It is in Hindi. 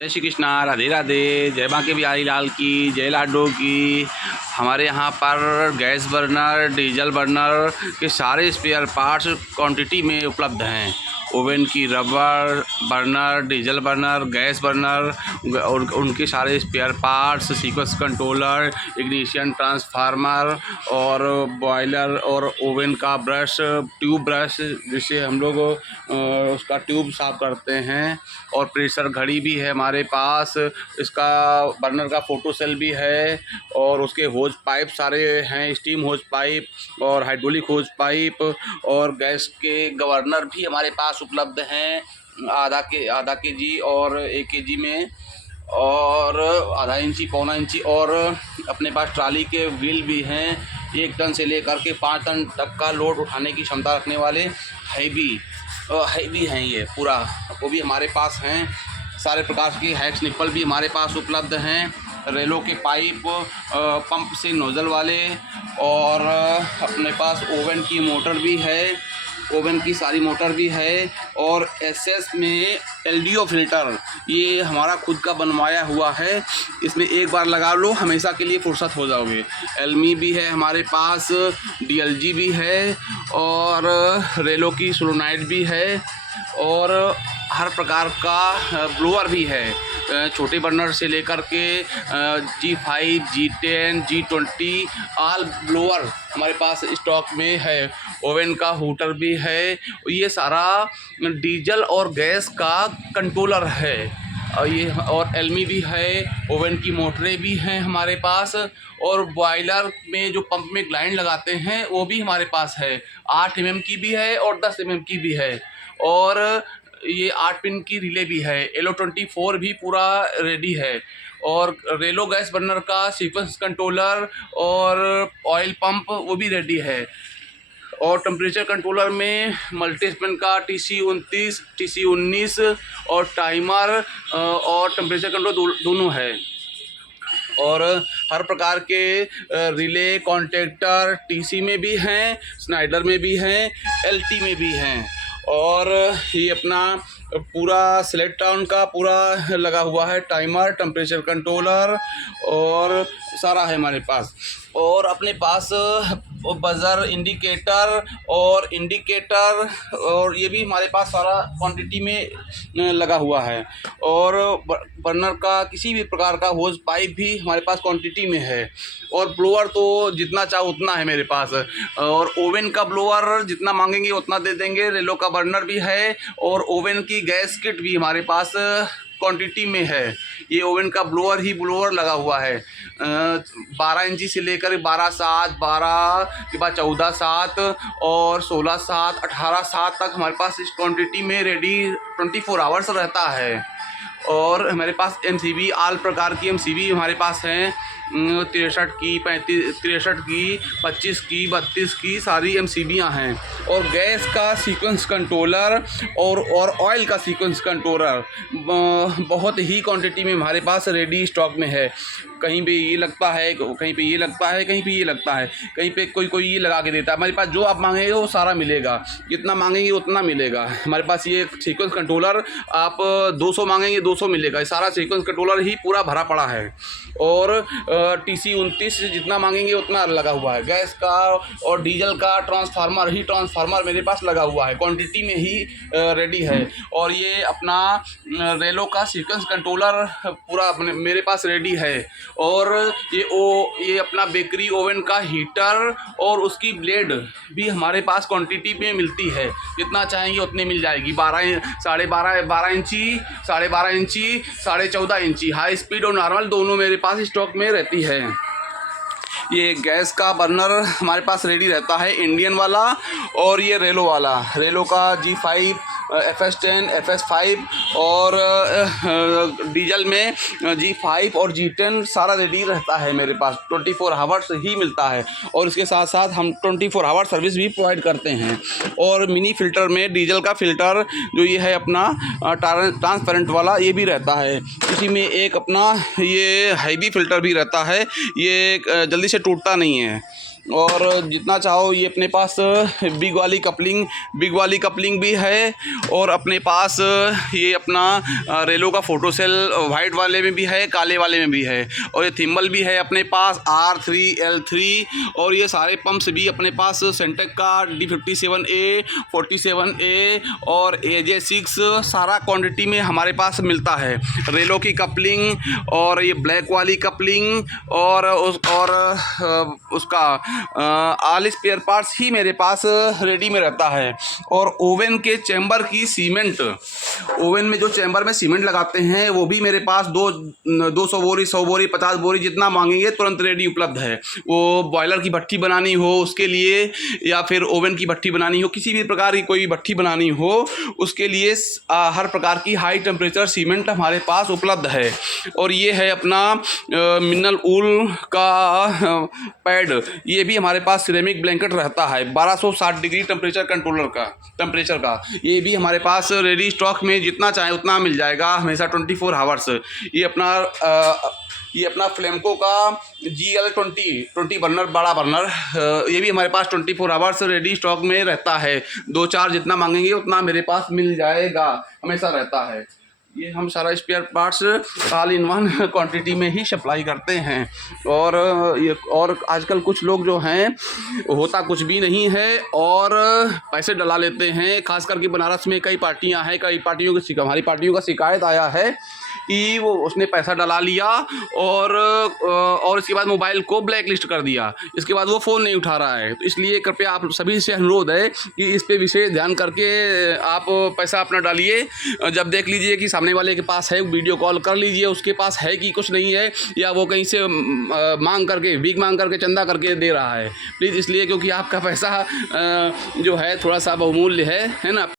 जय श्री कृष्णा, राधे राधे, जय बांके बिहारी लाल की, जय लाडो की। हमारे यहाँ पर गैस बर्नर, डीजल बर्नर के सारे स्पेयर पार्ट्स क्वांटिटी में उपलब्ध हैं। ओवन की rubber burner, diesel burner, gas burner और उनके सारे spare parts, sequence controller, ignition transformer और बॉयलर और ओवन का ब्रश, ट्यूब ब्रश जिससे हम लोग उसका ट्यूब साफ़ करते हैं, और प्रेशर घड़ी भी है हमारे पास। इसका बर्नर का फोटो सेल भी है और उसके होज पाइप सारे हैं, स्टीम होज पाइप और हाइड्रोलिक होज पाइप, और गैस के गवर्नर भी हमारे पास उपलब्ध हैं आधा के जी और 1 केजी में, और आधा इंची, पौना इंची, और अपने पास ट्राली के व्हील भी हैं 1 टन से लेकर के 5 टन तक का लोड उठाने की क्षमता रखने वाले हैवी हैं ये पूरा, वो भी हमारे पास हैं। सारे प्रकार की हैक्स निप्पल भी हमारे पास उपलब्ध हैं, रेलो के पाइप, पंप से नोज़ल वाले, और अपने पास ओवन की मोटर भी है, ओवन की सारी मोटर भी है, और एसएस में एलडीओ फ़िल्टर ये हमारा खुद का बनवाया हुआ है। इसमें एक बार लगा लो, हमेशा के लिए फुर्सत हो जाओगे। एलमी भी है हमारे पास, डीएलजी भी है, और रेलो की सोलोनाइट भी है, और हर प्रकार का ब्लोअर भी है, छोटे बर्नर से लेकर के G5, G10, G20 all blower हमारे पास स्टॉक में है। ओवन का हूटर भी है। ये सारा डीजल और गैस का कंट्रोलर है, और एलमी भी है, ओवन की मोटरें भी हैं हमारे पास, और बॉयलर में जो पंप में ग्लाइंड लगाते हैं वो भी हमारे पास है। 8 mm की भी है और 10 mm की भी है, और ये 8 पिन की रिले भी है। LO24 भी पूरा रेडी है, और रेलो गैस बर्नर का सीक्वेंस कंट्रोलर और ऑयल पंप वो भी रेडी है, और टेम्परेचर कंट्रोलर में मल्टीस्पिन का TC29, TC19 और टाइमर और टेम्परेचर कंट्रोल दोनों है, और हर प्रकार के रिले कॉन्टैक्टर TC में भी हैं, स्नाइडर में भी हैं, LT में भी हैं, और ये अपना पूरा सिलेक्ट्रॉन का पूरा लगा हुआ है, टाइमर, टेम्परेचर कंट्रोलर और सारा है हमारे पास। और अपने पास बजर, इंडिकेटर और ये भी हमारे पास सारा क्वांटिटी में लगा हुआ है, और बर्नर का किसी भी प्रकार का होज पाइप भी हमारे पास क्वांटिटी में है, और ब्लोअर तो जितना चाहो उतना है मेरे पास, और ओवन का ब्लोअर जितना मांगेंगे उतना दे देंगे। रेलो का बर्नर भी है, और ओवन की गैस किट भी हमारे पास क्वांटिटी में है। ये ओवन का ब्लोअर लगा हुआ है, 12 इंची से लेकर 12/7, 12 के बाद 14/7 और 16/7, 18/7 तक हमारे पास इस क्वांटिटी में रेडी 24 आवर्स रहता है। और हमारे पास MCB ऑल प्रकार की MCB हमारे पास हैं, 63 की, 63 की, 25 की, 32 की सारी MCBयाँ हैं, और गैस का सीक्वेंस कंट्रोलर और ऑयल का सीक्वेंस कंट्रोलर बहुत ही क्वांटिटी में हमारे पास रेडी स्टॉक में है। कहीं पे ये लगता है, कहीं पे ये लगता है, कहीं पे ये लगता है, कहीं पे कोई ये लगा के देता है। हमारे पास जो आप मांगेंगे वो सारा मिलेगा, जितना मांगेंगे उतना मिलेगा। हमारे पास ये सीक्वेंस कंट्रोलर आप 200 मांगेंगे 200 मिलेगा, ये सारा सीक्वेंस कंट्रोलर ही पूरा भरा पड़ा है, और TC29 जितना मांगेंगे उतना लगा हुआ है। गैस का और डीजल का ट्रांसफार्मर मेरे पास लगा हुआ है, क्वांटिटी में ही रेडी है। और ये अपना रेलो का सीक्वेंस कंट्रोलर पूरा मेरे पास रेडी है, और ये अपना बेकरी ओवन का हीटर और उसकी ब्लेड भी हमारे पास क्वांटिटी में मिलती है, जितना चाहेंगे उतने मिल जाएगी। 12 इंची, 12.5 इंची, 14.5 इंची, हाई स्पीड और नॉर्मल दोनों मेरे पास स्टॉक में रहती है। ये गैस का बर्नर हमारे पास रेडी रहता है, इंडियन वाला, और ये रेलो वाला, रेलो का G5, FS10, FS5, और डीजल में G5 और G10 सारा रेडी रहता है मेरे पास, 24 आवर्स ही मिलता है, और इसके साथ साथ हम 24 आवर सर्विस भी प्रोवाइड करते हैं। और मिनी फ़िल्टर में डीजल का फ़िल्टर जो ये है अपना ट्रांसपेरेंट वाला, ये भी रहता है। इसी में एक अपना ये हैवी फ़िल्टर भी रहता है, ये जल्दी से टूटता नहीं है। और जितना चाहो ये अपने पास बिग वाली कपलिंग भी है। और अपने पास ये अपना रेलो का फोटो सेल वाइट वाले में भी है, काले वाले में भी है। और ये थिम्बल भी है अपने पास R3 L3। और ये सारे पंप्स भी अपने पास सेंटेक का D57A 47A और AJ6 सारा क्वांटिटी में हमारे पास मिलता है। रेलो की कपलिंग और ये ब्लैक वाली कपलिंग और उसका ऑल स्पेयर पार्ट्स ही मेरे पास रेडी में रहता है। और ओवन के चैम्बर की सीमेंट, ओवन में जो चैम्बर में सीमेंट लगाते हैं वो भी मेरे पास 200 बोरी 100 बोरी 50 बोरी जितना मांगेंगे तुरंत रेडी उपलब्ध है। वो बॉयलर की भट्ठी बनानी हो उसके लिए, या फिर ओवन की भट्ठी बनानी हो, किसी भी प्रकार की कोई भी भट्ठी बनानी हो उसके लिए हर प्रकार की हाई टेम्परेचर सीमेंट हमारे पास उपलब्ध है। और ये है अपना मिनरल ऊल का पैड, ये भी हमारे पास सिरेमिक ब्लैंकेट रहता है 1260 डिग्री टेम्परेचर का। ये भी हमारे पास रेडी स्टॉक में जितना चाहे उतना मिल जाएगा हमेशा 24 आवर्स। ये अपना फ्लेमको का GL20 बर्नर, बड़ा बर्नर, ये भी हमारे पास 24 आवर्स रेडी स्टॉक में रहता है। 2-4 जितना मांगेंगे उतना मेरे पास मिल जाएगा, हमेशा रहता है। ये हम सारा spare parts all in one quantity में ही सप्लाई करते हैं। और आजकल कुछ लोग जो हैं होता कुछ भी नहीं है और पैसे डला लेते हैं। खास करके बनारस में कई पार्टियां हैं, हमारी पार्टियों का शिकायत आया है कि वो उसने पैसा डला लिया और इसके बाद मोबाइल को ब्लैक लिस्ट कर दिया, इसके बाद वो फ़ोन नहीं उठा रहा है। तो इसलिए कृपया आप सभी से अनुरोध है कि इस पे विशेष ध्यान करके आप पैसा अपना डालिए। जब देख लीजिए कि सामने वाले के पास है, वीडियो कॉल कर लीजिए उसके पास है कि कुछ नहीं है, या वो कहीं से भीख मांग करके चंदा करके दे रहा है। प्लीज़ इसलिए क्योंकि आपका पैसा जो है थोड़ा सा बहुमूल्य है ना।